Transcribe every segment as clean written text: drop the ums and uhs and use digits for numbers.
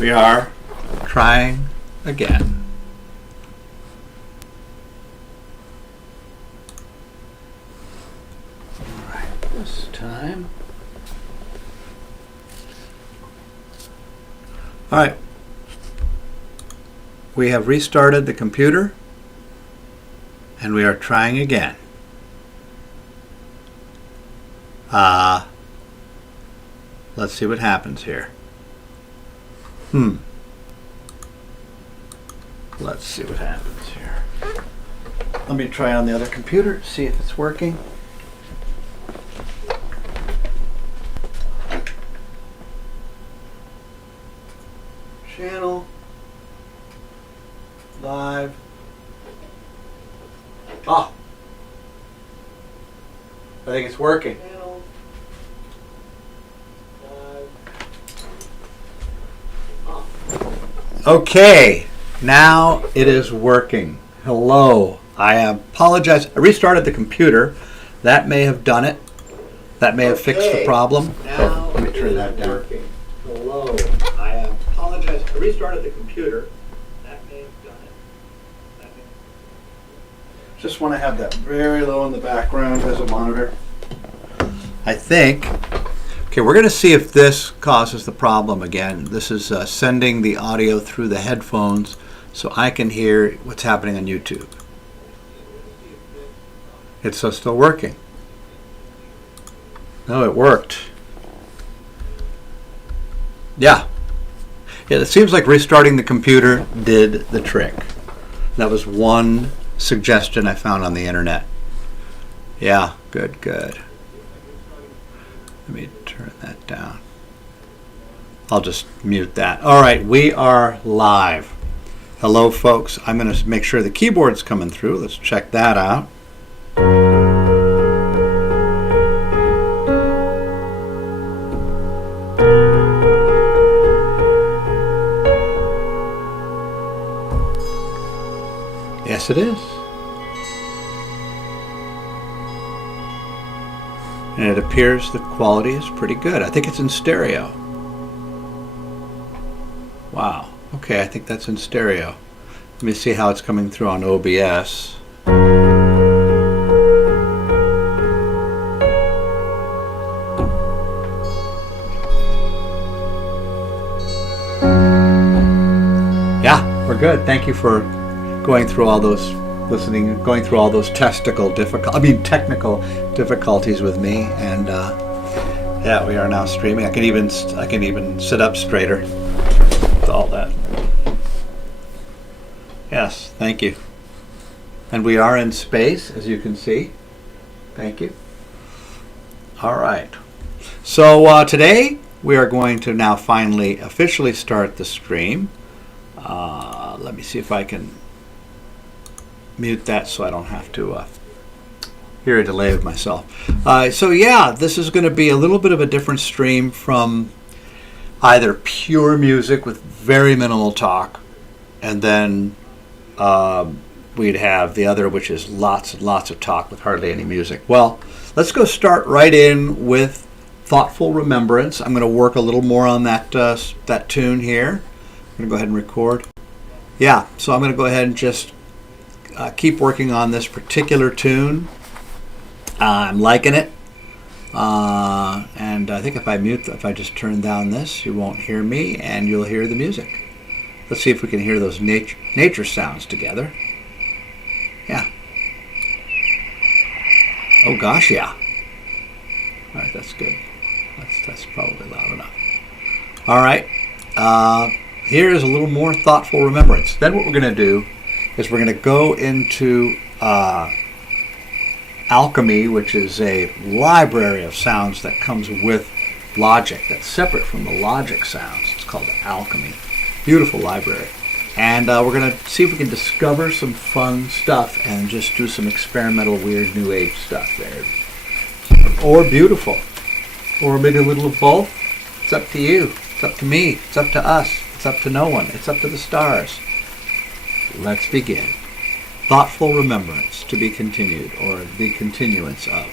We are trying again. All right, this time. All right. We have restarted the computer and we are trying again. Let's see what happens here. Let's see what happens here. Let me try on the other computer, see if it's working. Channel. Live. Oh. I think it's working. Channel. Live. Oh. Okay. Now it is working. Hello. I apologize. I restarted the computer. That may have done it. That may have fixed the problem. Now let me turn that down. Working. Hello. I apologize. I restarted the computer. That may have done it. Just want to have that very low in the background as a monitor. I think. Okay, we're going to see if this causes the problem again. This is sending the audio through the headphones so I can hear what's happening on YouTube. It's still working. No, it worked. Yeah. It seems like restarting the computer did the trick. That was one suggestion I found on the internet. Yeah, good. Let me turn that down. I'll just mute that. All right, we are live. Hello, folks. I'm going to make sure the keyboard's coming through. Let's check that out. Yes, it is. And it appears the quality is pretty good. I think it's in stereo. Wow. Okay, I think that's in stereo. Let me see how it's coming through on OBS. Yeah, we're good. Thank you for going through all those technical difficulties with me, and yeah, we are now streaming. I can even sit up straighter with all that. Yes, thank you. And we are in space, as you can see. Thank you. All right. So today we are going to now finally officially start the stream. Let me see if I can mute that so I don't have to hear a delay of myself. So yeah, this is going to be a little bit of a different stream from either pure music with very minimal talk, and then we'd have the other, which is lots and lots of talk with hardly any music. Well, let's go start right in with Thoughtful Remembrance. I'm going to work a little more on that tune here. I'm going to go ahead and record. Yeah, so I'm going to go ahead and just keep working on this particular tune. I'm liking it. And I think if I just turn down this, you won't hear me and you'll hear the music. Let's see if we can hear those nature sounds together. Yeah. Oh gosh, yeah. All right, that's good. That's probably loud enough. All right. Here is a little more Thoughtful Remembrance. Then what we're going to do is we're going to go into Alchemy, which is a library of sounds that comes with Logic, that's separate from the Logic sounds. It's called Alchemy. Beautiful library. And we're going to see if we can discover some fun stuff and just do some experimental, weird, New Age stuff there. Or beautiful. Or maybe a little of both. It's up to you. It's up to me. It's up to us. It's up to no one. It's up to the stars. Let's begin. Thoughtful Remembrance, to be continued, or the continuance of.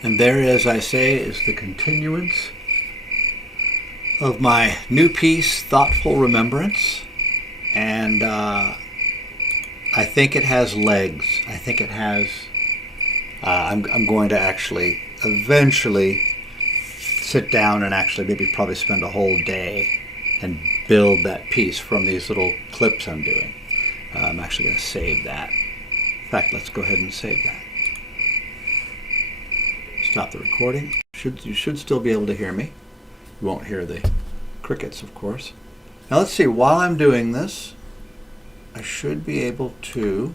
And there, as I say, is the continuance of my new piece, Thoughtful Remembrance. And I think it has legs. I think it has... I'm going to actually eventually sit down and actually maybe probably spend a whole day and build that piece from these little clips I'm doing. I'm actually going to save that. In fact, let's go ahead and save that. Stop the recording. You should still be able to hear me. You won't hear the crickets, of course. Now let's see, while I'm doing this, I should be able to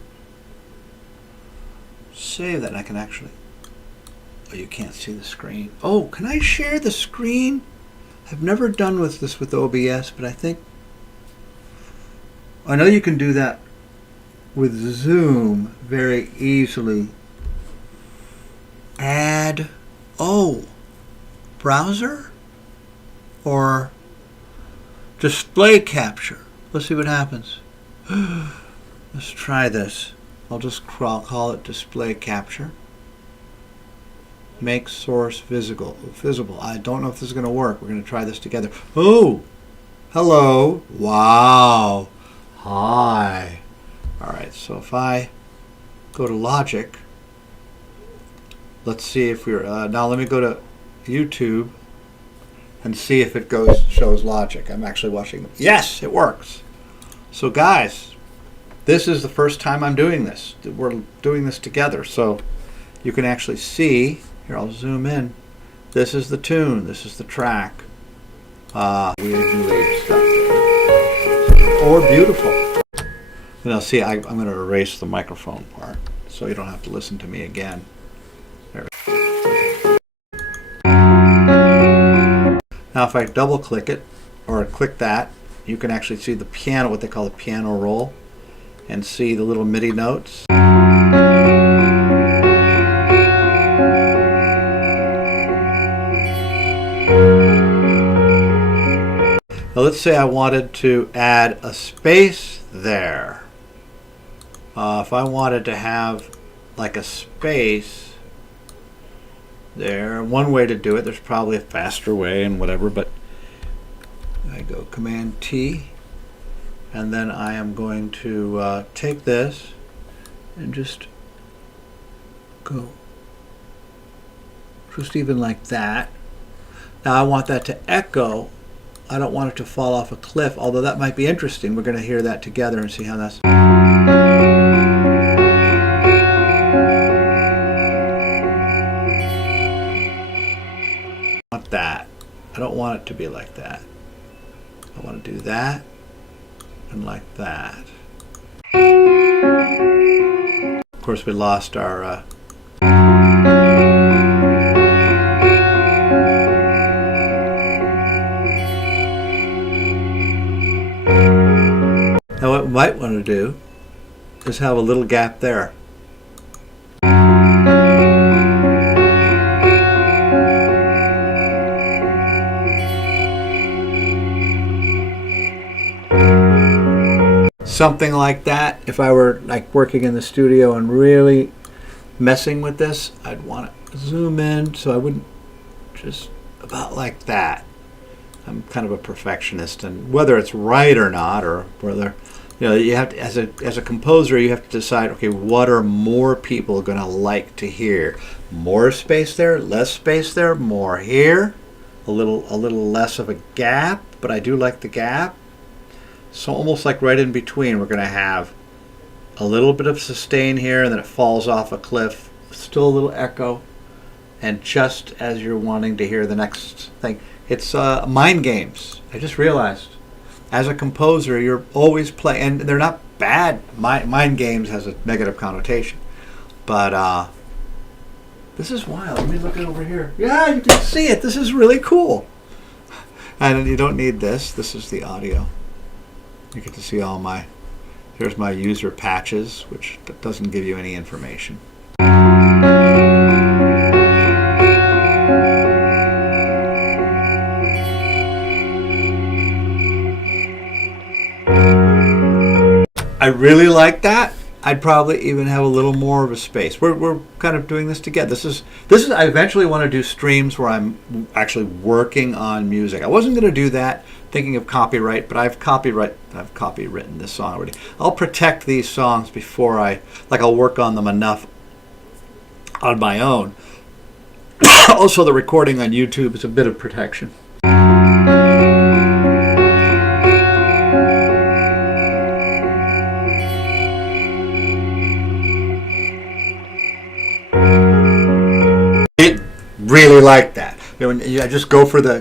save that. And I can actually... Oh, you can't see the screen. Oh, can I share the screen? I've never done this with OBS, but I think... I know you can do that with Zoom very easily. Add... Oh, browser? Or display capture. Let's see what happens. Let's try this. I'll just call it display capture. Make source visible. I don't know if this is going to work. We're going to try this together. Oh, hello. Wow. high. All right, so if I go to Logic, let's see if we're, now let me go to YouTube and see if it shows Logic. I'm actually watching. Yes, it works. So guys, this is the first time I'm doing this. We're doing this together. So you can actually see, here I'll zoom in. This is the tune, this is the track. Weird New-Age stuff. Or beautiful. You know, see, I'm going to erase the microphone part so you don't have to listen to me again. There. Now if I double click it, or click that, you can actually see the piano, what they call the piano roll, and see the little MIDI notes. Now let's say I wanted to add a space there. If I wanted to have like a space there, one way to do it, there's probably a faster way and whatever, but I go Command T, and then I am going to take this and just go just even like that. Now I want that to echo. I don't want it to fall off a cliff, although that might be interesting. We're going to hear that together and see how that's. I want that. I don't want it to be like that. I want to do that and like that. Of course, we lost our. Now what we might want to do is have a little gap there. Something like that. If I were like working in the studio and really messing with this, I'd want to zoom in so I wouldn't, just about like that. I'm kind of a perfectionist, and whether it's right or not, or whether, you know, you have to, as a composer, you have to decide, okay, what are more people going to like to hear? More space there, less space there, more here, a little less of a gap, but I do like the gap. So almost like right in between, we're going to have a little bit of sustain here, and then it falls off a cliff, still a little echo, and just as you're wanting to hear the next thing. It's mind games. I just realized, as a composer, you're always playing, and they're not bad. Mind games has a negative connotation, but this is wild. Let me look it over here. Yeah, you can see it. This is really cool. And you don't need this. This is the audio. You get to see all my. Here's my user patches, which doesn't give you any information. I really like that. I'd probably even have a little more of a space. We're kind of doing this together. This is. I eventually want to do streams where I'm actually working on music. I wasn't going to do that, thinking of copyright, but I've copywritten this song already. I'll protect these songs before I'll work on them enough on my own. Also, the recording on YouTube is a bit of protection. Really like that. You know, I just go for the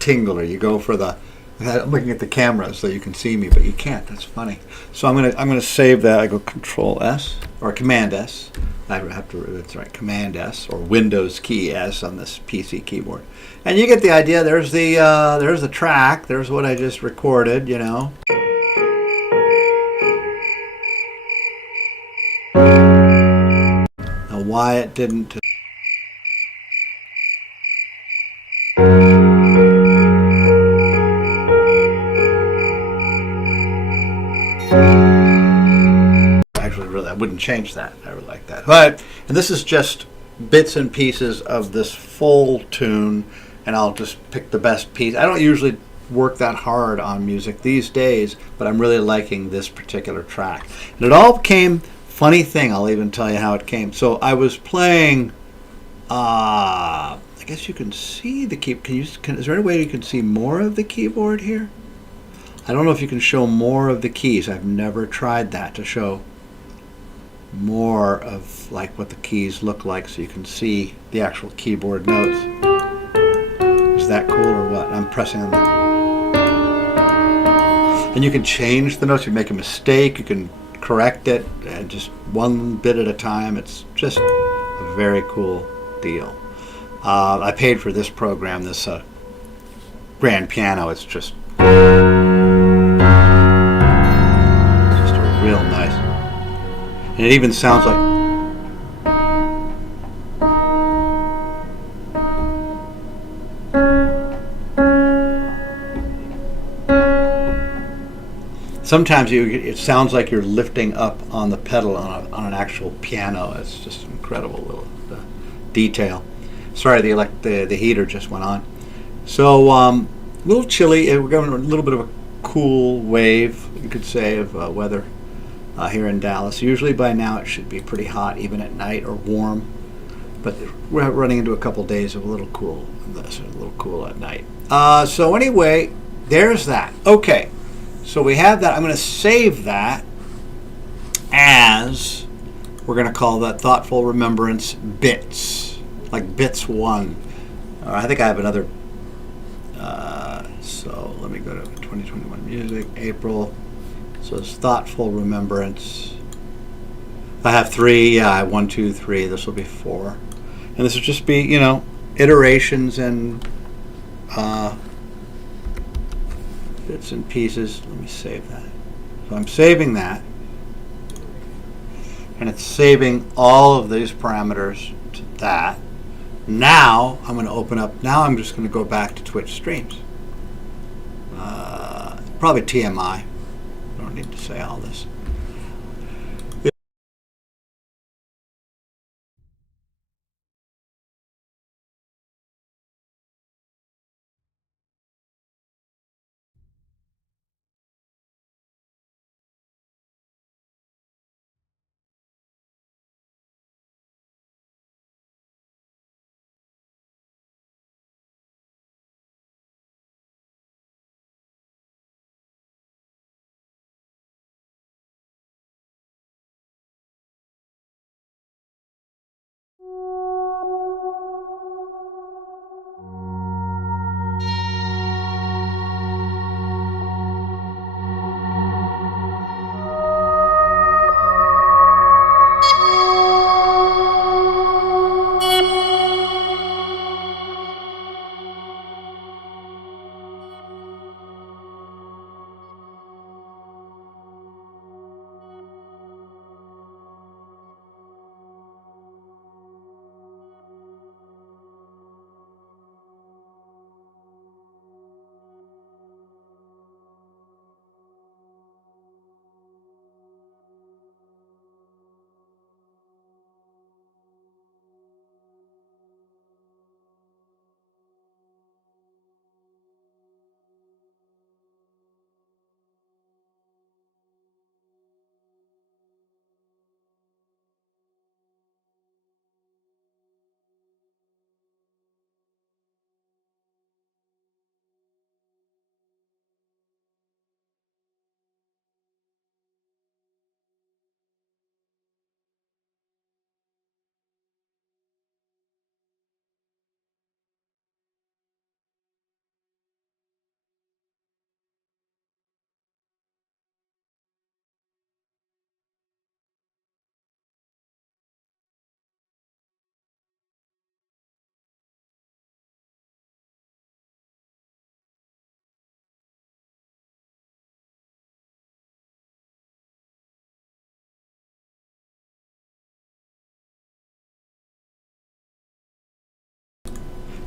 tingle, or you go for the. I'm looking at the camera so you can see me, but you can't. That's funny. So I'm gonna save that. I go Control S or Command S. I have to. That's right, Command S or Windows key S on this PC keyboard. And you get the idea. There's the track. There's what I just recorded. You know. Now why it didn't. Actually, really, I wouldn't change that. I would like that. But, and this is just bits and pieces of this full tune, and I'll just pick the best piece. I don't usually work that hard on music these days, but I'm really liking this particular track. And it all came, funny thing, I'll even tell you how it came. So I was playing, I guess you can see the keyboard. Is there any way you can see more of the keyboard here? I don't know if you can show more of the keys. I've never tried that, to show more of like what the keys look like so you can see the actual keyboard notes. Is that cool or what? I'm pressing on that. And you can change the notes. You make a mistake, you can correct it, and just one bit at a time. It's just a very cool deal. I paid for this program, this grand piano. It's just a real nice. And it even sounds like sometimes it sounds like you're lifting up on the pedal on an actual piano. It's just an incredible little detail. Sorry, the heater just went on. So a little chilly. We're going a little bit of a cool wave, you could say, of weather here in Dallas. Usually by now it should be pretty hot, even at night, or warm. But we're running into a couple days of a little cool at night. So anyway, there's that. Okay. So we have that. I'm going to save that as, we're going to call that Thoughtful Remembrance Bits, like Bits 1. I think I have another, so let me go to 2021 Music, April. So it's Thoughtful Remembrance. I have 3, yeah, I have 1, 2, 3. This will be 4. And this will just be, iterations and bits and pieces. Let me save that. So I'm saving that, and it's saving all of these parameters to that. Now I'm going to open up. Now I'm just going to go back to Twitch streams. Probably TMI. I don't need to say all this.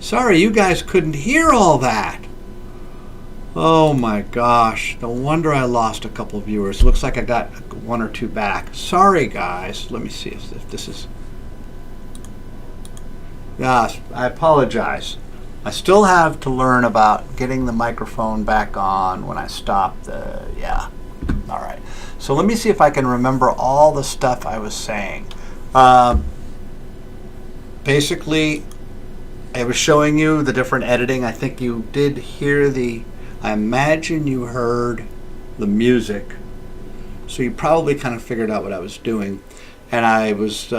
Sorry, you guys couldn't hear all that. Oh my gosh. No wonder I lost a couple viewers. Looks like I got 1 or 2 back. Sorry, guys. Let me see if this is... Yes, I apologize. I still have to learn about getting the microphone back on when I stop the, yeah. All right. So let me see if I can remember all the stuff I was saying. Basically, I was showing you the different editing. I think you did hear I imagine you heard the music. So you probably kind of figured out what I was doing. And I was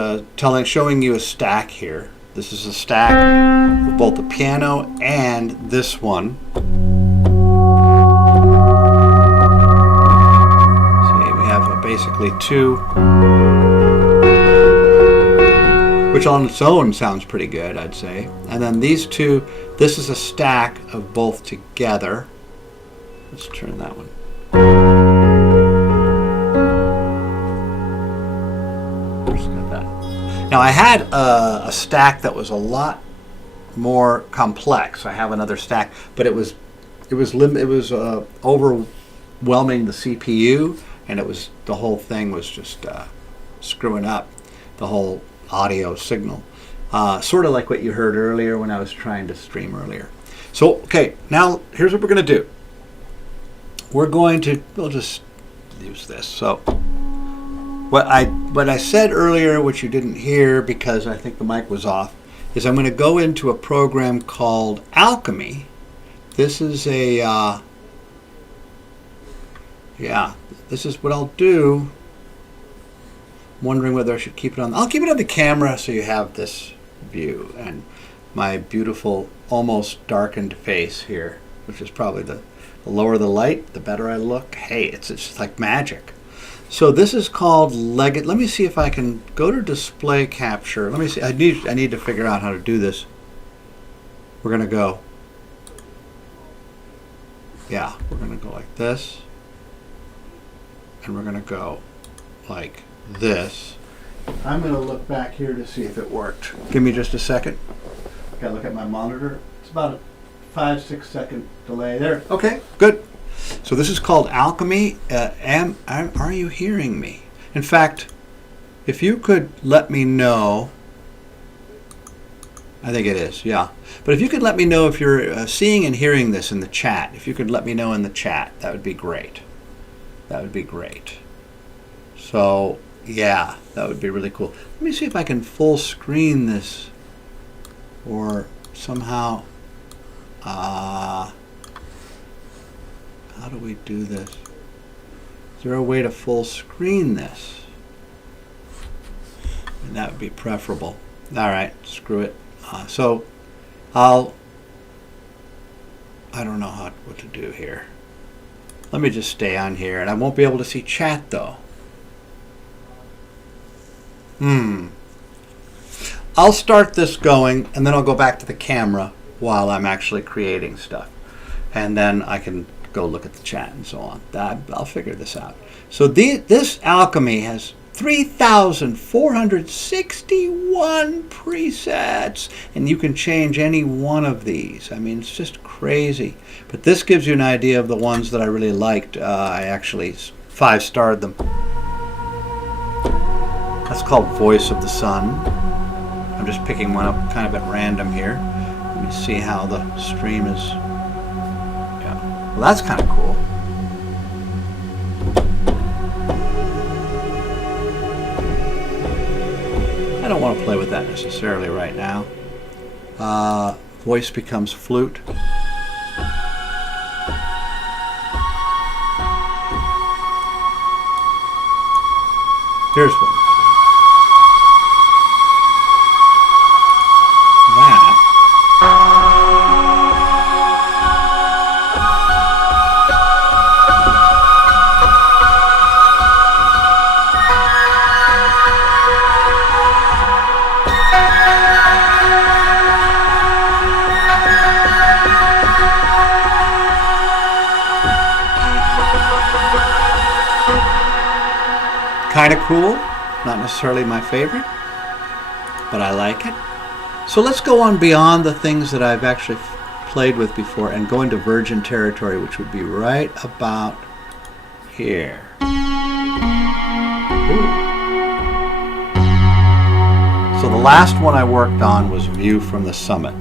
showing you a stack here. This is a stack of both the piano and this one. See, we have basically two, which on its own sounds pretty good, I'd say. And then these two, this is a stack of both together. Let's turn that one. Now I had a stack that was a lot more complex. I have another stack, but it was overwhelming the CPU, and the whole thing was just screwing up the whole audio signal, sort of like what you heard earlier when I was trying to stream earlier. So okay, now here's what we're going to do. We'll just use this. So what I said earlier, which you didn't hear because I think the mic was off, is I'm going to go into a program called Alchemy. This is this is what I'll do. I'm wondering whether I should keep it on. I'll keep it on the camera so you have this view and my beautiful, almost darkened face here, which is probably the lower the light, the better I look. Hey, it's just like magic. So this is called Let me see if I can go to display capture. Let me see. I need to figure out how to do this. We're going to go. Yeah, we're going to go like this. And we're going to go like this. I'm going to look back here to see if it worked. Give me just a second. Got to look at my monitor. It's about a 5-6 second delay there. Okay, good. So this is called Alchemy. Are you hearing me? In fact, if you could let me know, I think it is, yeah. But if you could let me know if you're seeing and hearing this in the chat, if you could let me know in the chat, that would be great. That would be great. So, yeah, that would be really cool. Let me see if I can full screen this or somehow... how do we do this? Is there a way to full screen this? And that would be preferable. All right, screw it. So I don't know what to do here. Let me just stay on here, and I won't be able to see chat though. I'll start this going, and then I'll go back to the camera while I'm actually creating stuff, and then I can go look at the chat and so on. I'll figure this out. So this Alchemy has 3,461 presets, and you can change any one of these. I mean, it's just crazy. But this gives you an idea of the ones that I really liked. I actually 5-starred them. That's called Voice of the Sun. I'm just picking one up kind of at random here. Let me see how the stream is. Well, that's kind of cool. I don't want to play with that necessarily right now. Voice becomes flute. Here's one. Kind of cool, not necessarily my favorite, but I like it. So let's go on beyond the things that I've actually played with before and go into virgin territory, which would be right about here. Ooh. So the last one I worked on was View from the Summit.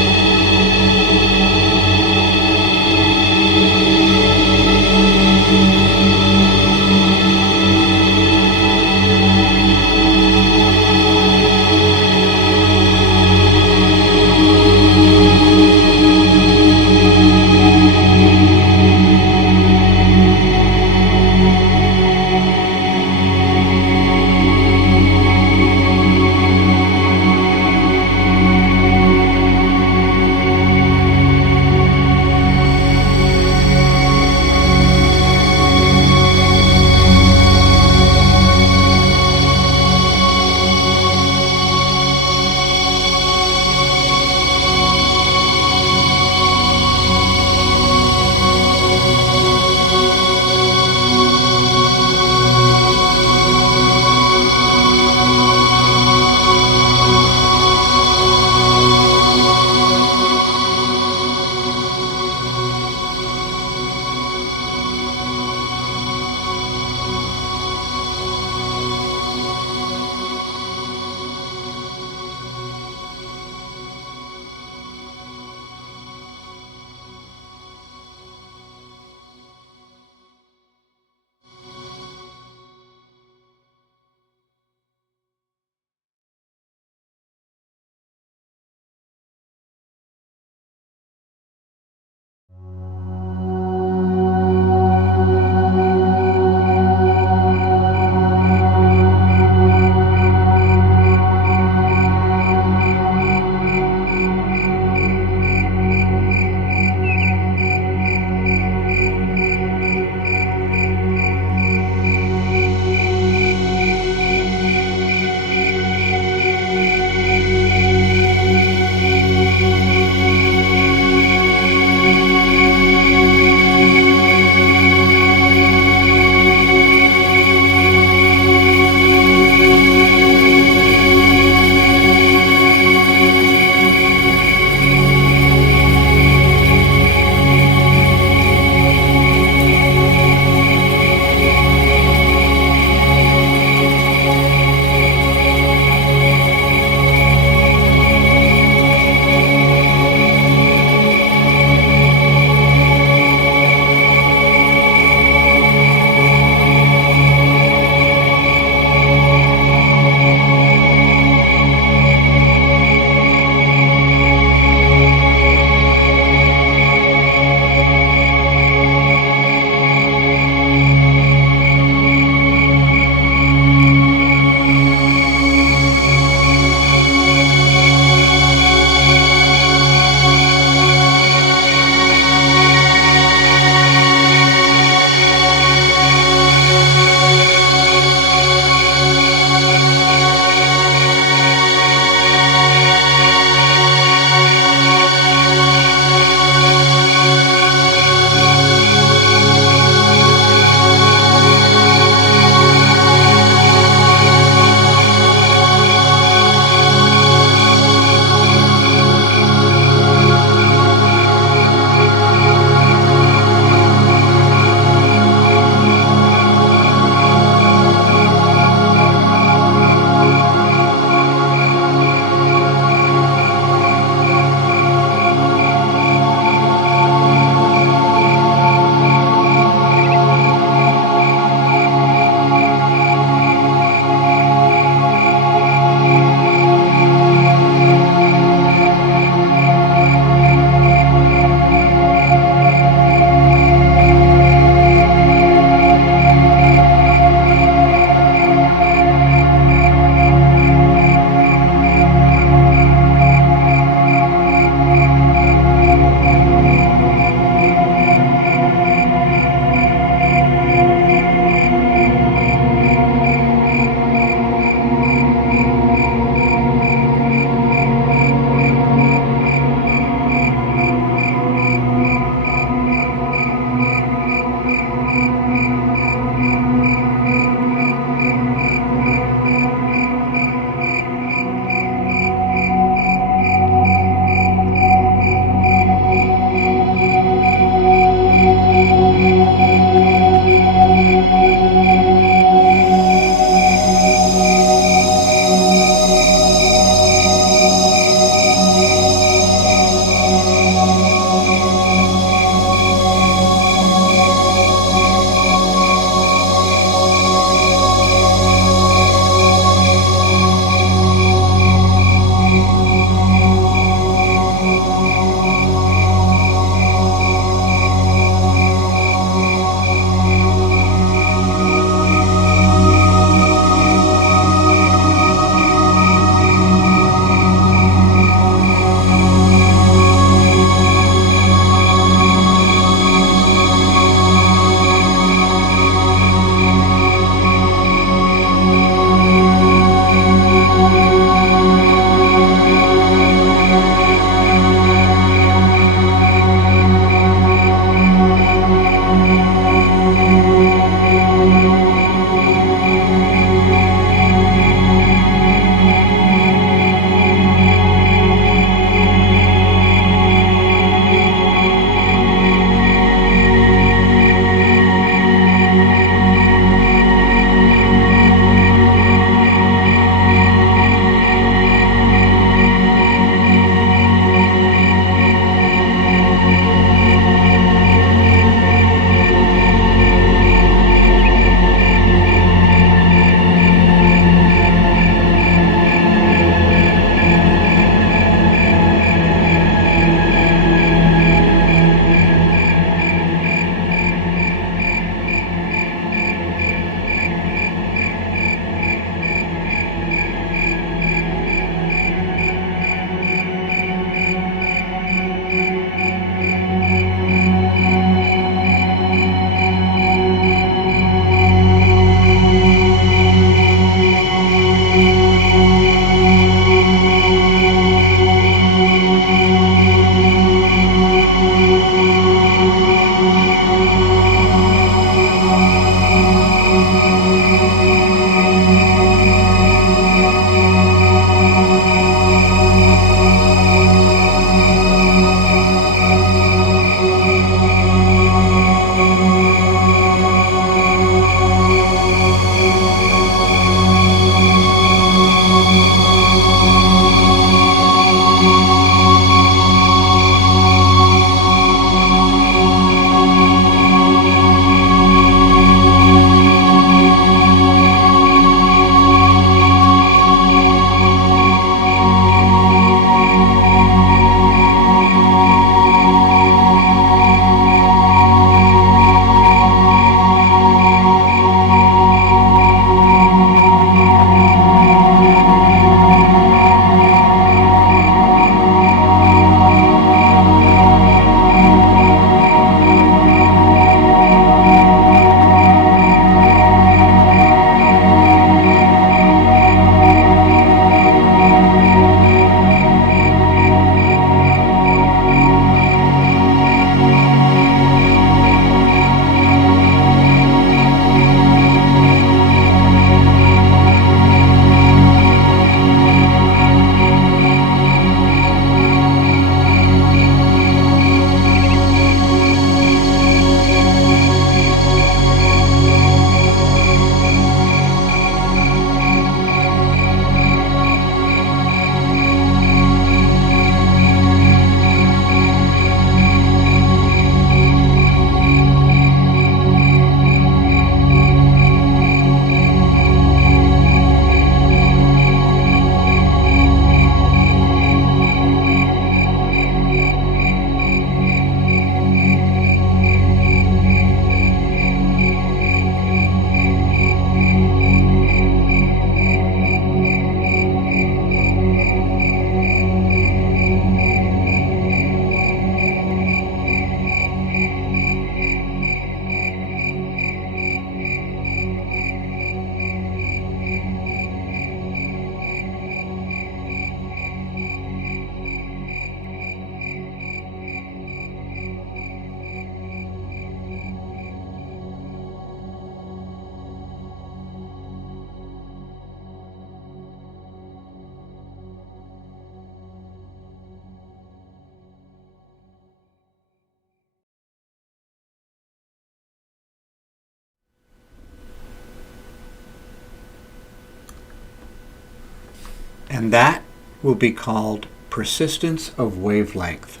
And that will be called persistence of wavelength.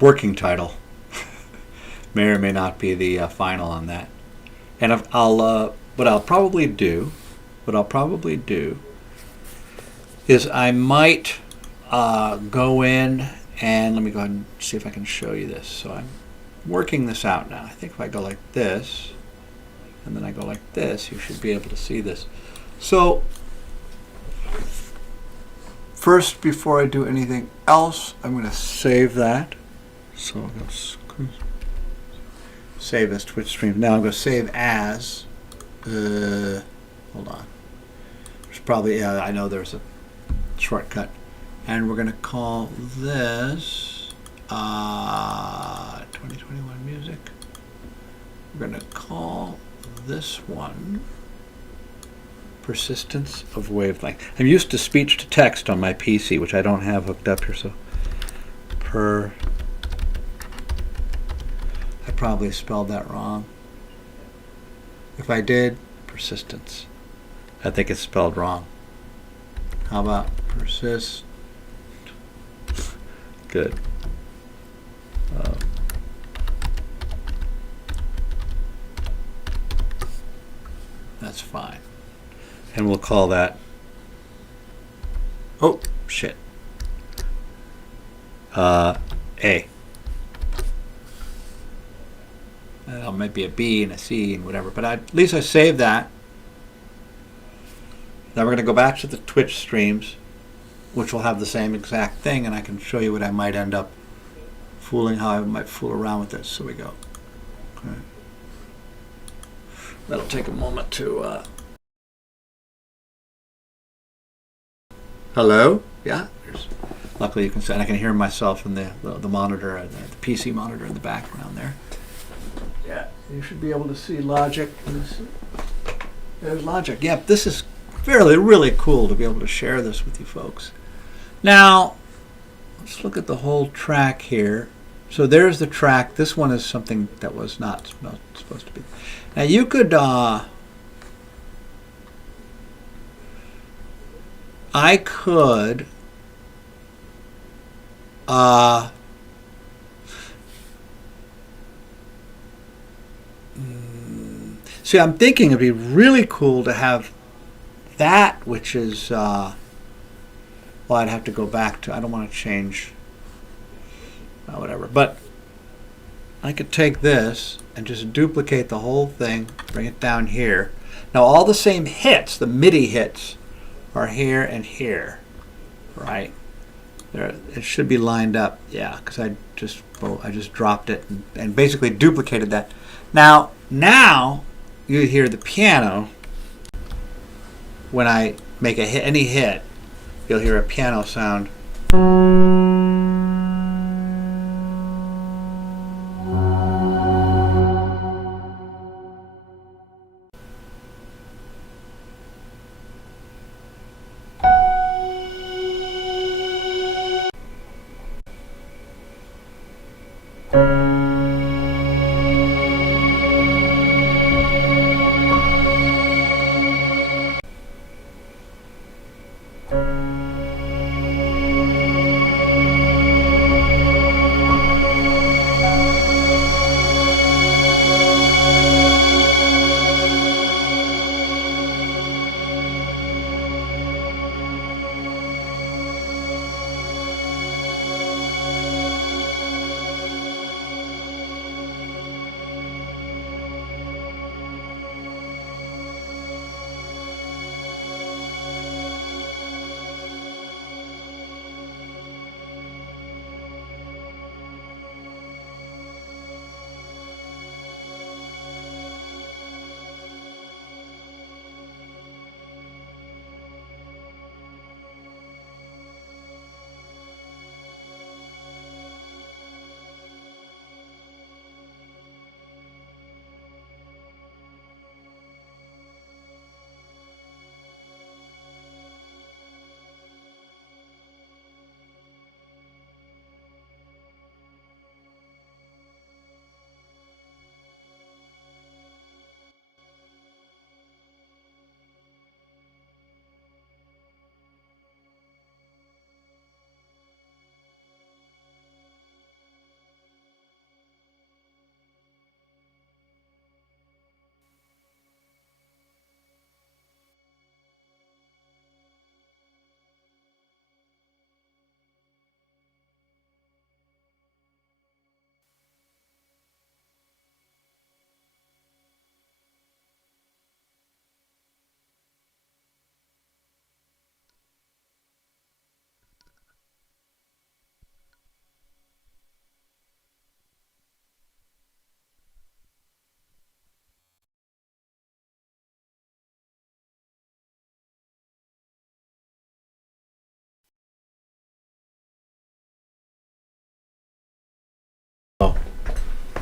Working title. May or may not be the final on that. And what I'll probably do is I might go in and let me go ahead and see if I can show you this. So I'm working this out now. I think if I go like this, and then I go like this, you should be able to see this. So first, before I do anything else, I'm going to save that. So I'm going to save as Twitch stream. Now I'm going to save as, hold on. There's probably, I know there's a shortcut. And we're going to call this 2021 music. We're going to call this one persistence of wavelength. I'm used to speech to text on my PC, which I don't have hooked up here, so I probably spelled that wrong. If I did, persistence. I think it's spelled wrong. How about persist? Good. That's fine. And we'll call that, oh, shit, A. It might be a B and a C and whatever, but at least I saved that. Now we're going to go back to the Twitch streams, which will have the same exact thing, and I can show you what I might end up how I might fool around with this. So we go. Okay. That'll take a moment to. Hello? Yeah. Luckily, you can see, and I can hear myself in the monitor, the PC monitor in the background there. Yeah, you should be able to see Logic. There's Logic. Yeah, this is really cool to be able to share this with you folks. Now, let's look at the whole track here. So there's the track. This one is something that was not supposed to be. Now you could, I could, see, I'm thinking it'd be really cool to have that, which is, well, I'd have to go back to, I don't want to change, whatever, but I could take this and just duplicate the whole thing, bring it down here. Now all the same hits, the MIDI hits, are here and here, right? There, it should be lined up, yeah, because I just dropped it and basically duplicated that. Now you hear the piano. When I make any hit, you'll hear a piano sound.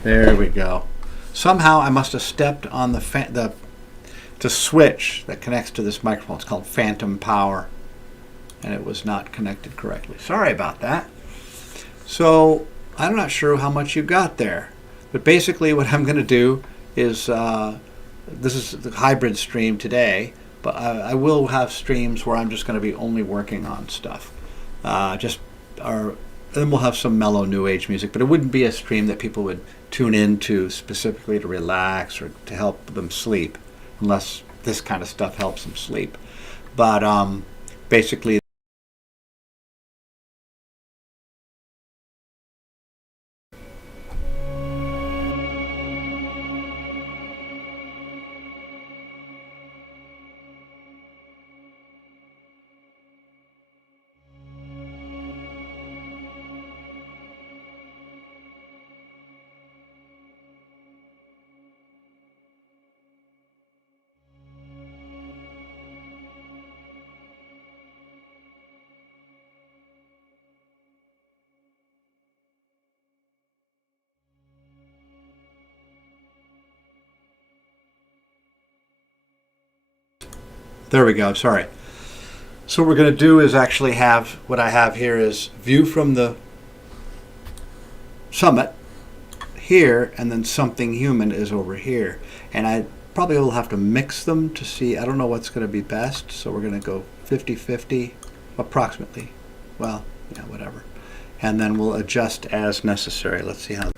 There we go. Somehow I must have stepped on the switch that connects to this microphone. It's called phantom power, and it was not connected correctly. Sorry about that. So I'm not sure how much you got there, but basically what I'm going to do is this is the hybrid stream today, but I will have streams where I'm just going to be only working on stuff. Then we'll have some mellow new age music, but it wouldn't be a stream that people would tune into specifically to relax or to help them sleep, unless this kind of stuff helps them sleep. But basically, there we go. Sorry. So what we're going to do is actually have, what I have here is view from the summit here, and then something human is over here. And I probably will have to mix them to see, I don't know what's going to be best, so we're going to go 50-50, approximately. Well, yeah, whatever. And then we'll adjust as necessary. Let's see how.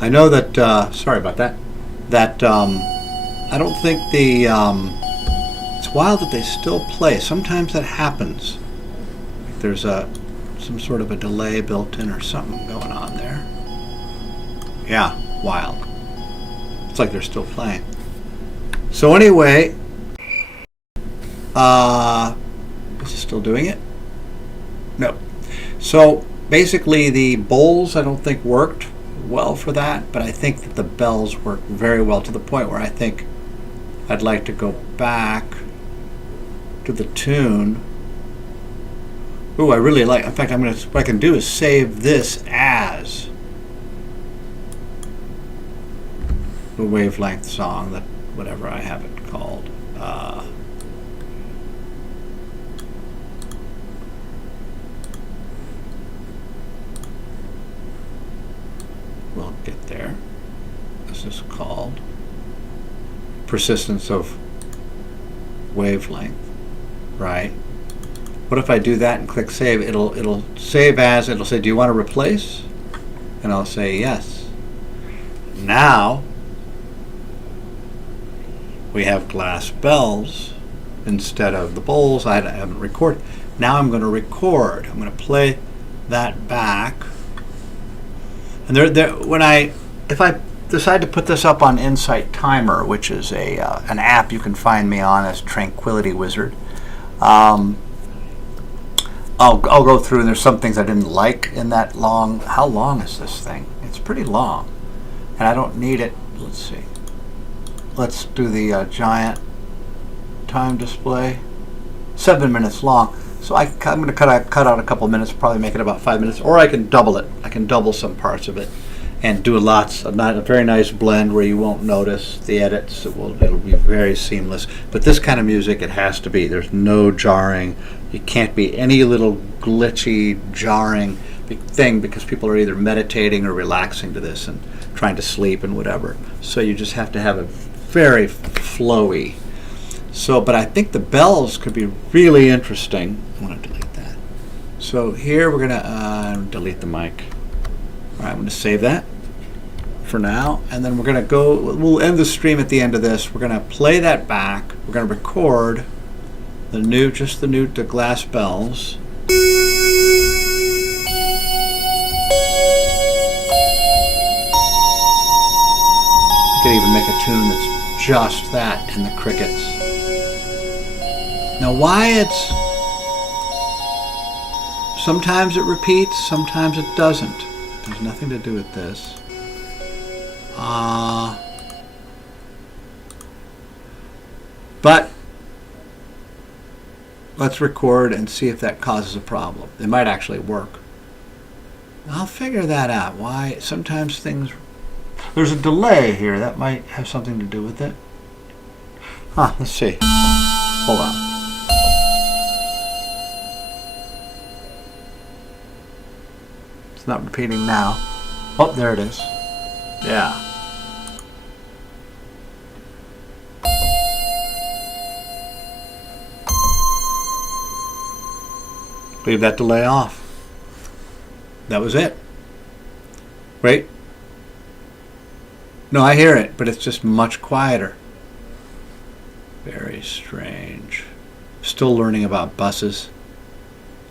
I know that, sorry about that, that I don't think the, it's wild that they still play. Sometimes that happens. There's some sort of a delay built in or something going on there. Yeah, wild. It's like they're still playing. So anyway, is it still doing it? No. So basically the bowls I don't think worked well for that, but I think that the bells work very well, to the point where I think I'd like to go back to the tune. Ooh, I really like, in fact, what I can do is save this as the wavelength song, that whatever I have it called. We'll get there. This is called persistence of wavelength, right? What if I do that and click save? It'll save as, it'll say, do you want to replace? And I'll say yes. Now we have glass bells instead of the bowls. I haven't recorded. Now I'm going to record. I'm going to play that back. And if I decide to put this up on Insight Timer, which is an app you can find me on as Tranquility Wizard, I'll go through, and there's some things I didn't like in that long. How long is this thing? It's pretty long, and I don't need it. Let's see. Let's do the giant time display. 7 minutes long. So I'm going to cut out a couple of minutes, probably make it about 5 minutes, or I can double it. I can double some parts of it and do a very nice blend where you won't notice the edits. It'll be very seamless. But this kind of music, it has to be. There's no jarring. It can't be any little glitchy, jarring thing, because people are either meditating or relaxing to this and trying to sleep and whatever. So you just have to have a very flowy. So, but I think the bells could be really interesting. I want to delete that. So here we're going to delete the mic. All right, I'm going to save that for now, and then we're going to go, we'll end the stream at the end of this. We're going to play that back. We're going to record the glass bells. I could even make a tune that's just that in the crickets. Now why sometimes it repeats, sometimes it doesn't. There's nothing to do with this. But let's record and see if that causes a problem. It might actually work. I'll figure that out. Why sometimes there's a delay here. That might have something to do with it. Let's see. Hold on. It's not repeating now. Oh, there it is. Yeah. Leave that delay off. That was it. Wait. No, I hear it, but it's just much quieter. Very strange. Still learning about buses.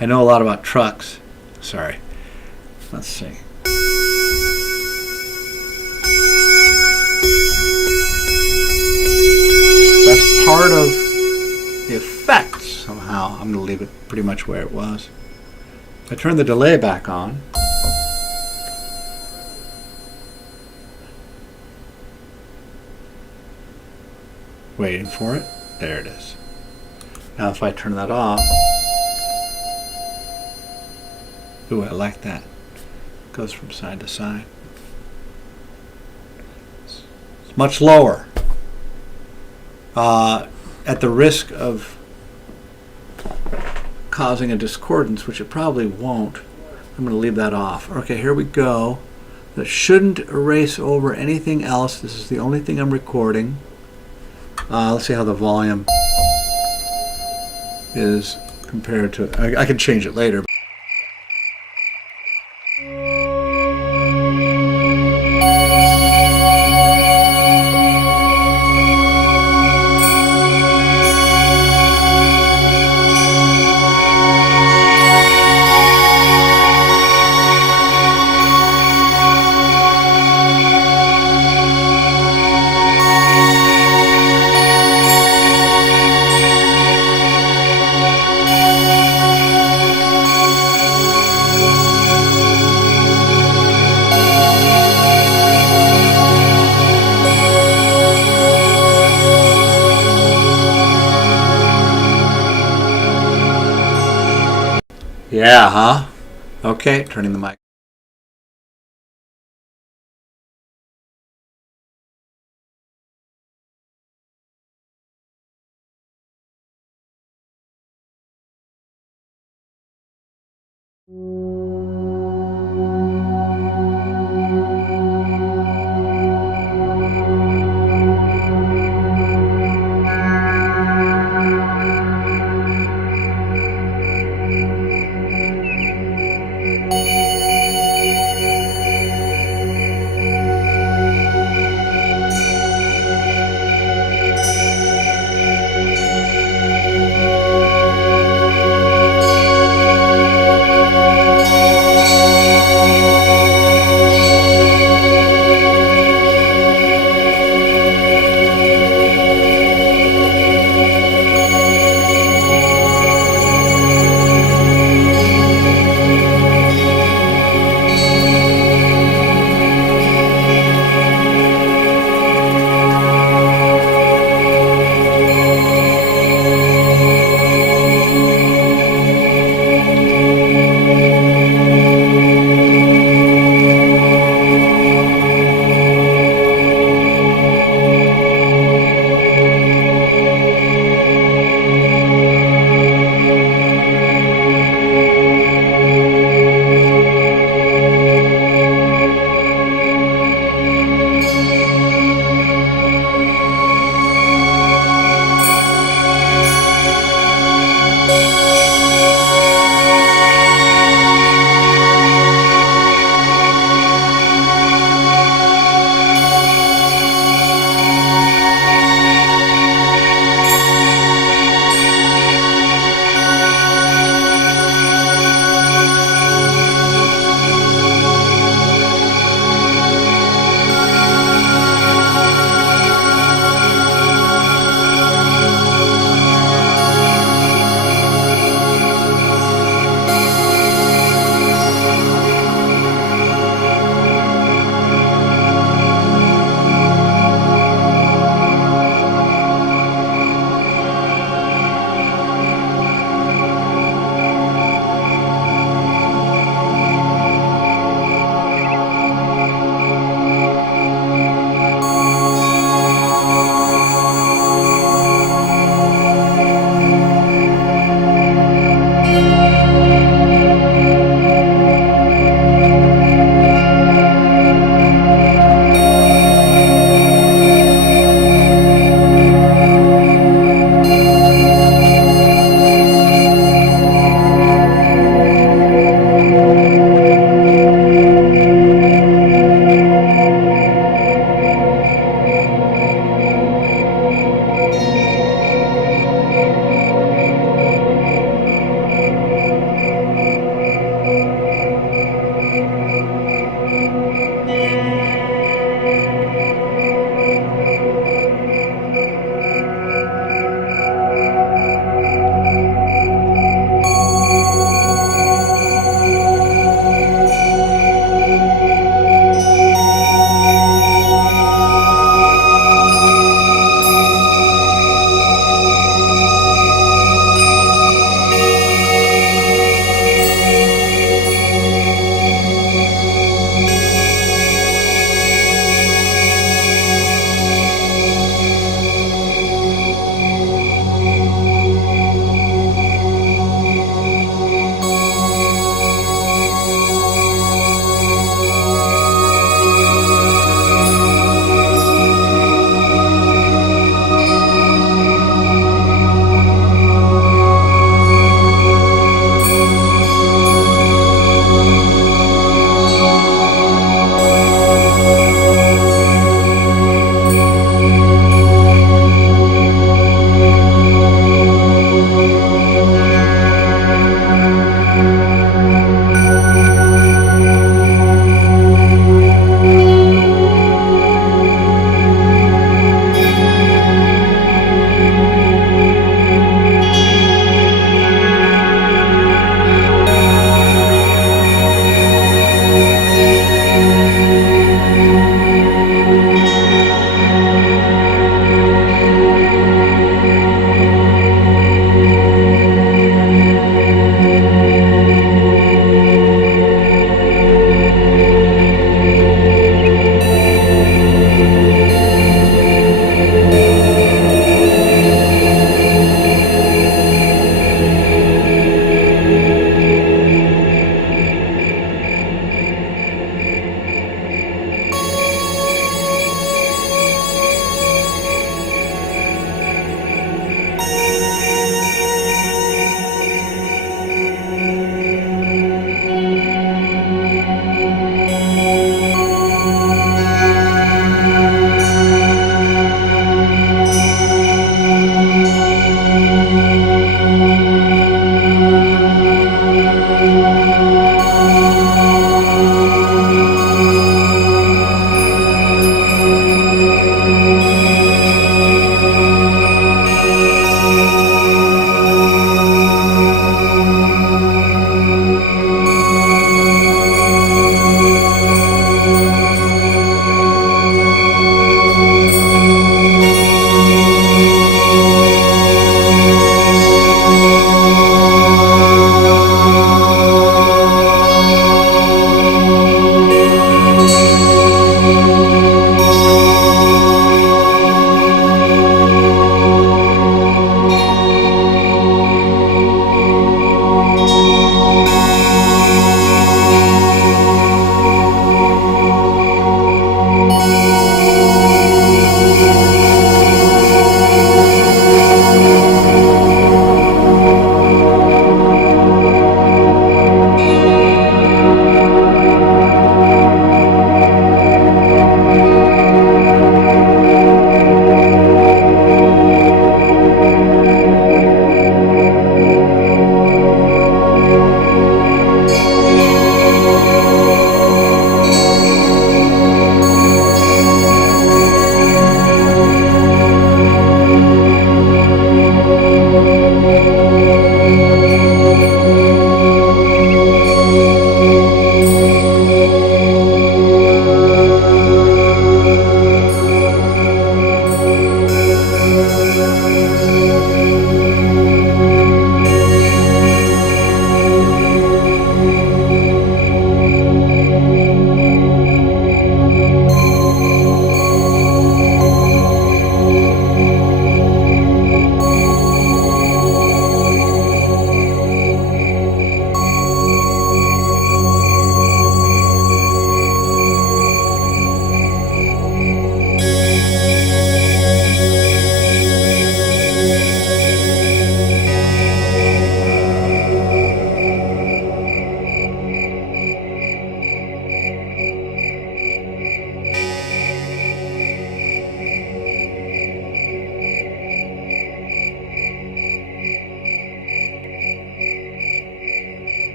I know a lot about trucks. Sorry. Let's see. That's part of the effect somehow. I'm going to leave it pretty much where it was. If I turn the delay back on, waiting for it. There it is. Now if I turn that off, ooh, I like that. Goes from side to side. It's much lower. At the risk of causing a discordance, which it probably won't, I'm going to leave that off. Okay, here we go. That shouldn't erase over anything else. This is the only thing I'm recording. Let's see how the volume is compared to, I can change it later. Yeah, huh? Okay, turning the mic.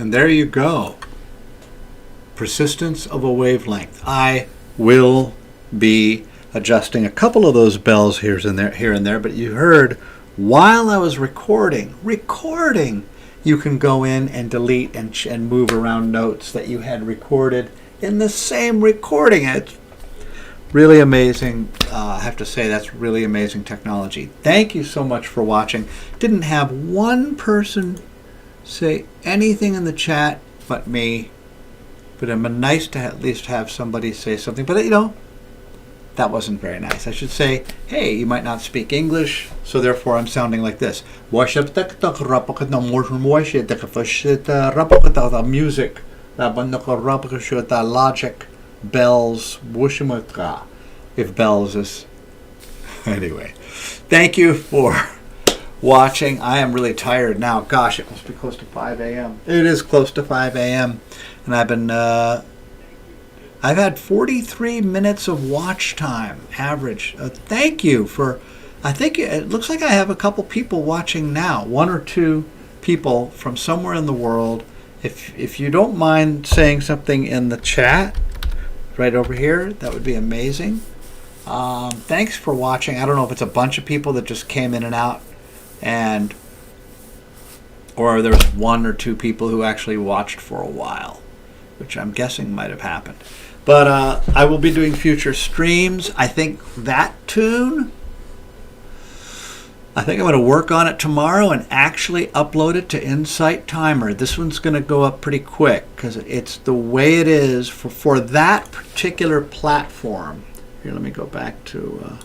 And there you go. Persistence of a wavelength. I will be adjusting a couple of those bells here and there, but you heard while I was recording, you can go in and delete and move around notes that you had recorded in the same recording. It's really amazing. I have to say that's really amazing technology. Thank you so much for watching. Didn't have one person say anything in the chat but me, but it'd been nice to at least have somebody say something. But you know, that wasn't very nice. I should say, hey, you might not speak English, so therefore I'm sounding like this. Music, logic, bells, if bells is... Anyway, thank you for watching. I am really tired now. Gosh, it must be close to 5 a.m. It is close to 5 a.m. And I've had 43 minutes of watch time average. Thank you for, I think it looks like I have a couple people watching now, 1 or 2 people from somewhere in the world. If you don't mind saying something in the chat right over here, that would be amazing. Thanks for watching. I don't know if it's a bunch of people that just came in and out, or there's 1 or 2 people who actually watched for a while, which I'm guessing might have happened. But I will be doing future streams. I think that tune, I think I'm going to work on it tomorrow and actually upload it to Insight Timer. This one's going to go up pretty quick because it's the way it is for that particular platform. Here, let me go back to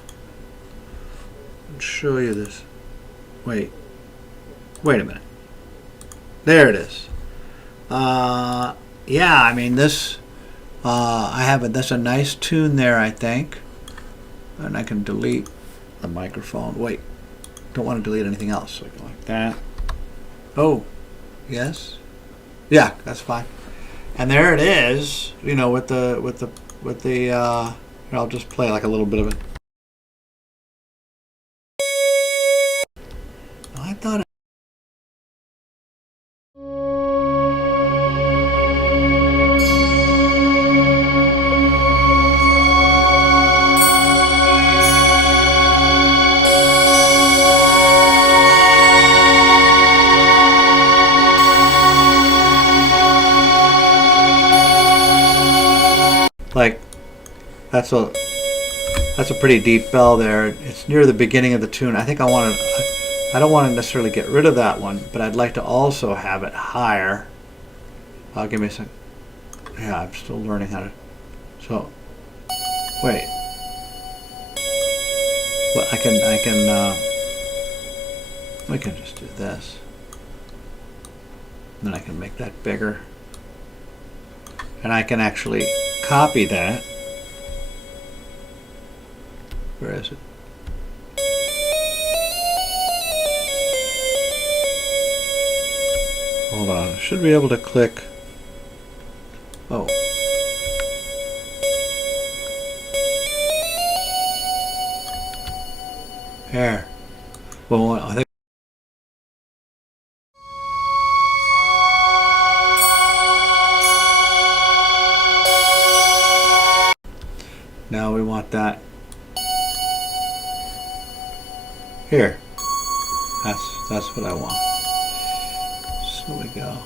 and show you this. Wait a minute. There it is. Yeah, I mean this. That's a nice tune there, I think. And I can delete the microphone. Wait, don't want to delete anything else. So I go like that. Oh, yes, yeah, that's fine. And there it is. You know, with the. I'll just play like a little bit of it. I thought. Like, that's a pretty deep bell there. It's near the beginning of the tune. I think I don't want to necessarily get rid of that one, but I'd like to also have it higher. Give me a second. Yeah, I'm still learning how to. So, wait. Well, we can just do this. And then I can make that bigger. And I can actually copy that. Where is it? Hold on. I should be able to click. Oh. There. Well, I think. Now we want that here. That's what I want. So we go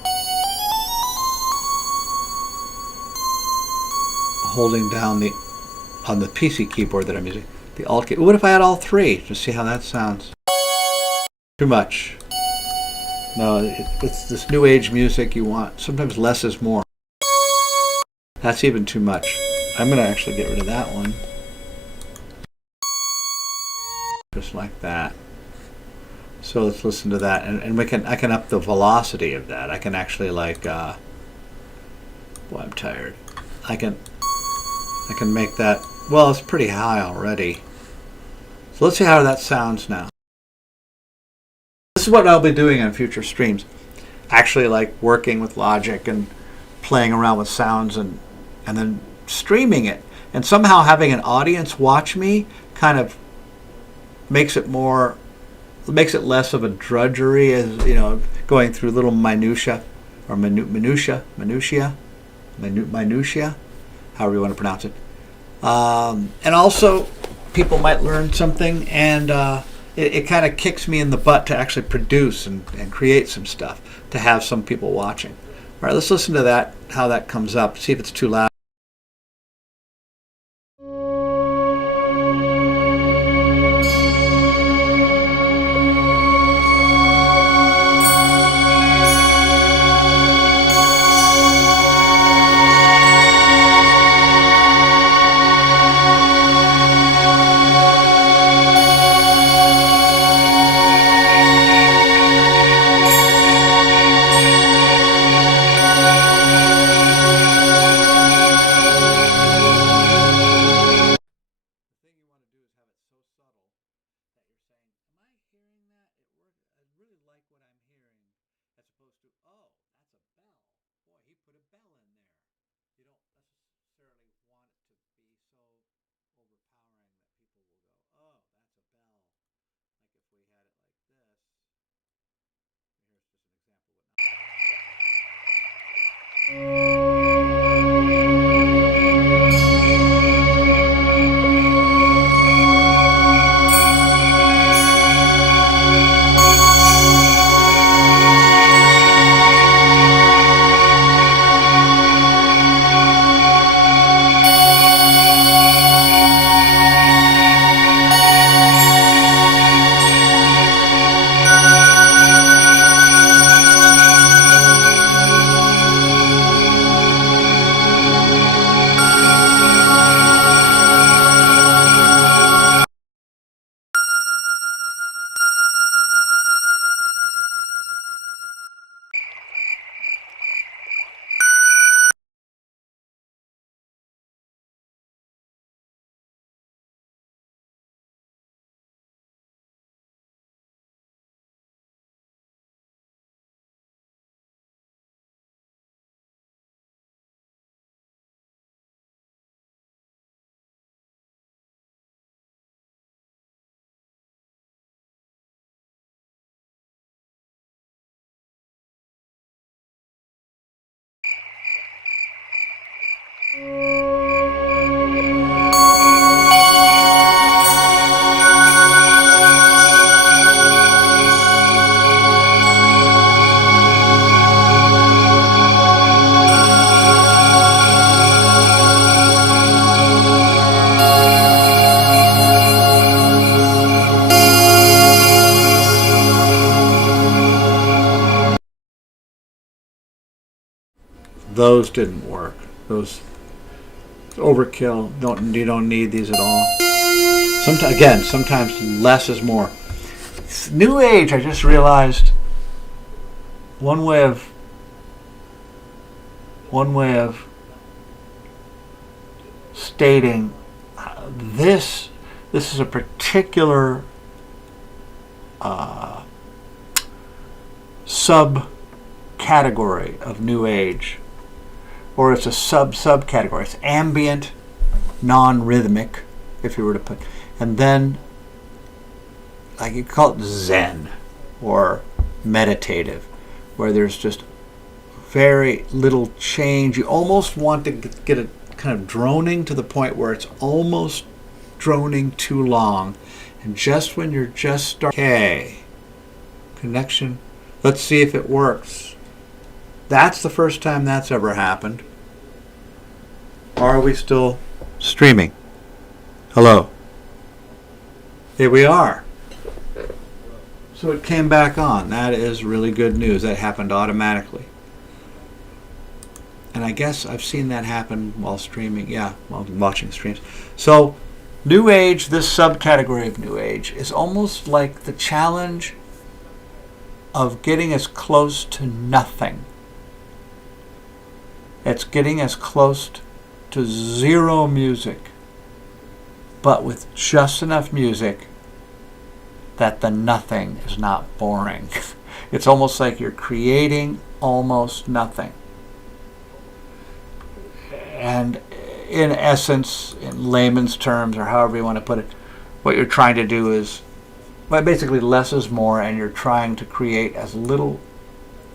holding down on the PC keyboard that I'm using, the Alt key. What if I had all 3? Just see how that sounds. Too much. No, it's this new age music you want. Sometimes less is more. That's even too much. I'm going to actually get rid of that one. Just like that. So let's listen to that. And I can up the velocity of that. I can actually like, boy, I'm tired. I can make that, well, it's pretty high already. So let's see how that sounds now. This is what I'll be doing on future streams. Actually like working with Logic and playing around with sounds and then streaming it, and somehow having an audience watch me kind of makes it less of a drudgery, as you know, going through little minutia. or minutia, however you want to pronounce it. And also, people might learn something, and it kind of kicks me in the butt to actually produce and create some stuff, to have some people watching. All right, let's listen to that, how that comes up, see if it's too loud. Those didn't work. Those overkill. You don't need these at all. Sometimes less is more. It's New Age, I just realized, one way of stating this is a particular subcategory of New Age, or it's a subcategory. It's ambient, non-rhythmic, if you were to put, and then like you call it Zen or meditative, where there's just very little change. You almost want to get it kind of droning to the point where it's almost droning too long, and just when you're just starting, okay, connection, let's see if it works. That's the first time that's ever happened. Are we still streaming? Hello. Here we are. So it came back on. That is really good news. That happened automatically. And I guess I've seen that happen while streaming. Yeah, while watching streams. So New Age, this subcategory of New Age, is almost like the challenge of getting as close to nothing. It's getting as close to zero music, but with just enough music that the nothing is not boring. It's almost like you're creating almost nothing. And in essence, in layman's terms, or however you want to put it, what you're trying to do is, well, basically less is more, and you're trying to create as little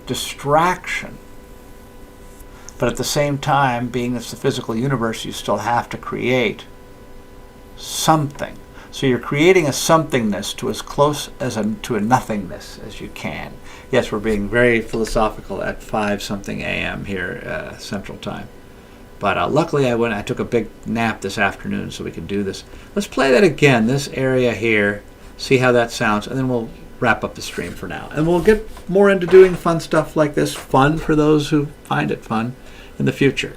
distraction But at the same time, being it's the physical universe, you still have to create something. So you're creating a somethingness to as close as to a nothingness as you can. Yes, we're being very philosophical at 5-something a.m. here, Central Time. But luckily I took a big nap this afternoon so we could do this. Let's play that again, this area here, see how that sounds, and then we'll wrap up the stream for now. And we'll get more into doing fun stuff like this, fun for those who find it fun, in the future.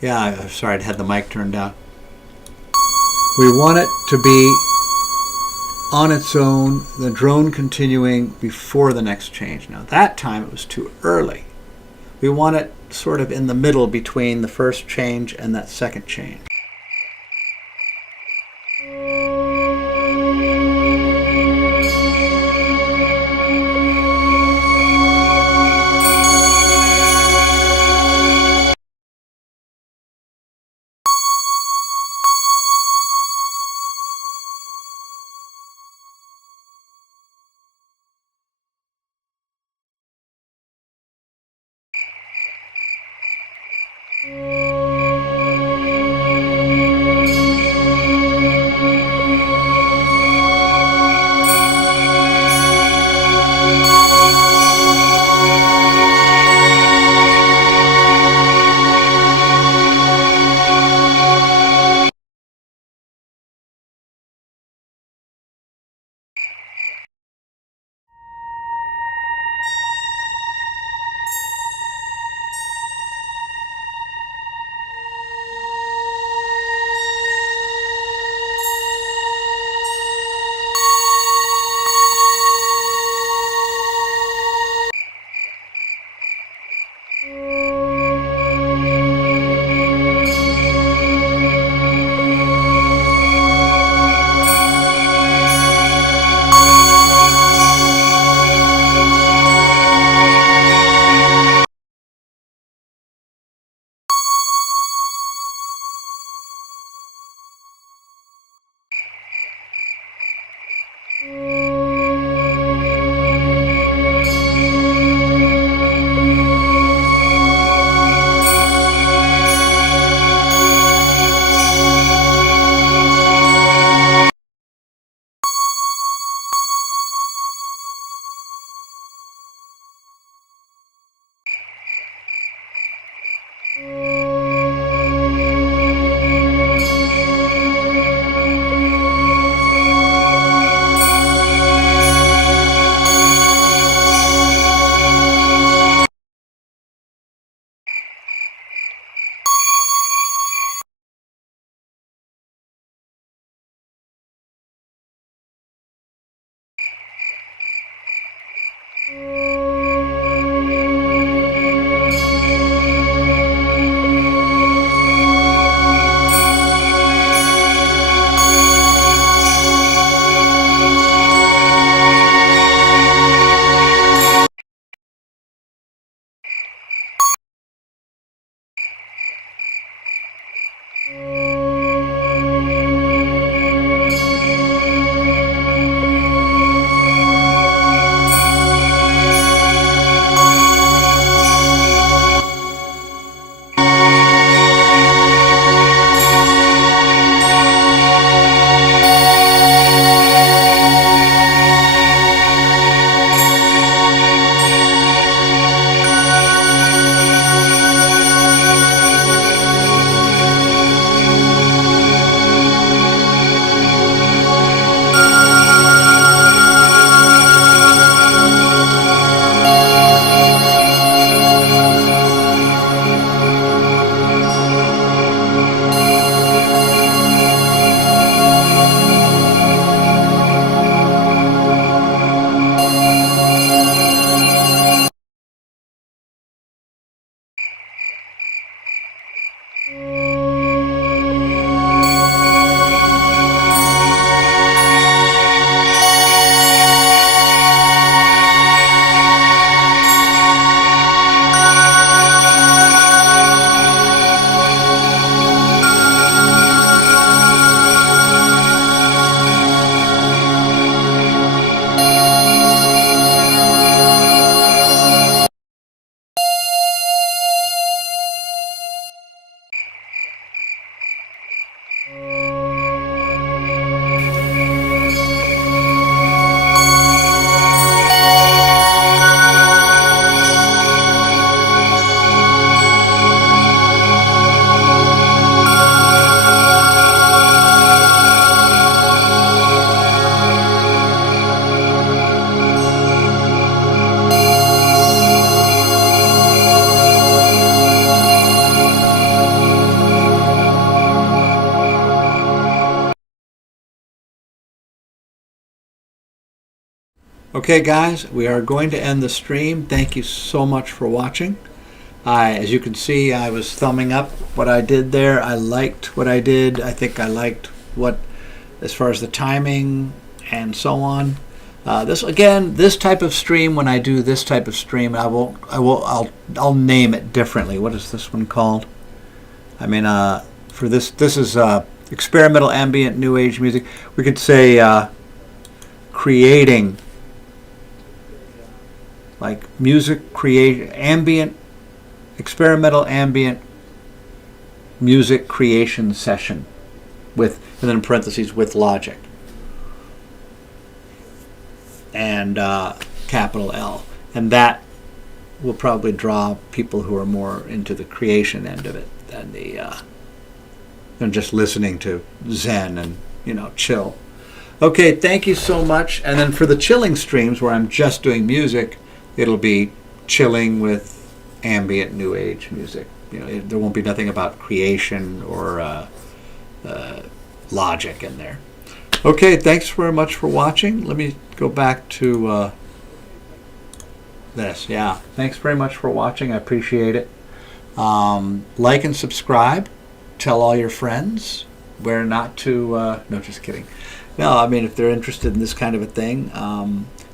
Yeah, I'm sorry, I had the mic turned down. We want it to be on its own, the drone continuing before the next change. Now, that time it was too early. We want it sort of in the middle between the first change and that second change. Okay, guys, we are going to end the stream. Thank you so much for watching. As you can see, I was thumbing up what I did there. I liked what I did. I think I liked what, as far as the timing and so on. This type of stream, when I do this type of stream, I'll name it differently. What is this one called? I mean, for this is experimental ambient new age music. We could say creating, like music create ambient, experimental ambient music creation session with, and then in parentheses, with logic. And capital L, and that will probably draw people who are more into the creation end of it than just listening to Zen and chill. Okay, thank you so much. And then for the chilling streams where I'm just doing music, it'll be chilling with ambient new age music. There won't be nothing about creation or logic in there. Okay, thanks very much for watching. Let me go back to this. Yeah, thanks very much for watching. I appreciate it. Like and subscribe. Tell all your friends where not to. No, just kidding. No, I mean, if they're interested in this kind of a thing,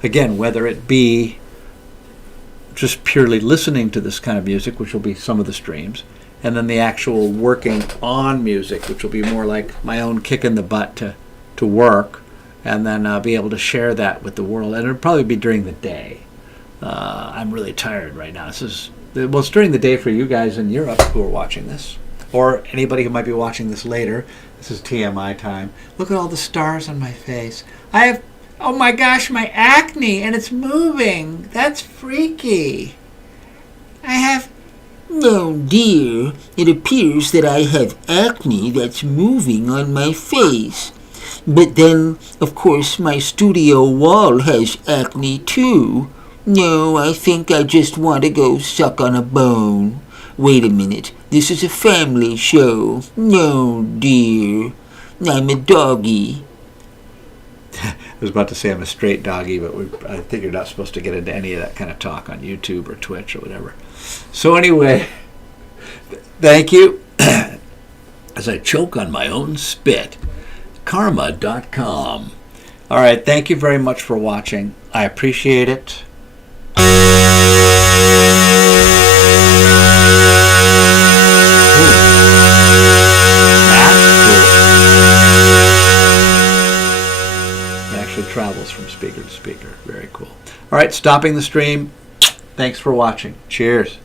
again, whether it be just purely listening to this kind of music, which will be some of the streams, and then the actual working on music, which will be more like my own kick in the butt to work, and then be able to share that with the world. And it'll probably be during the day. I'm really tired right now. It's during the day for you guys in Europe who are watching this, or anybody who might be watching this later. This is TMI time. Look at all the stars on my face. I have, oh my gosh, my acne, and it's moving. That's freaky. I have, no dear, it appears that I have acne that's moving on my face. But then, of course, my studio wall has acne too. No, I think I just want to go suck on a bone. Wait a minute, this is a family show. No, dear, I'm a doggy. I was about to say I'm a straight doggy, but I think you're not supposed to get into any of that kind of talk on YouTube or Twitch or whatever. So anyway, thank you. As I choke on my own spit. Karma.com. All right, thank you very much for watching. I appreciate it. It actually travels from speaker to speaker. Very cool. All right, stopping the stream. Thanks for watching. Cheers.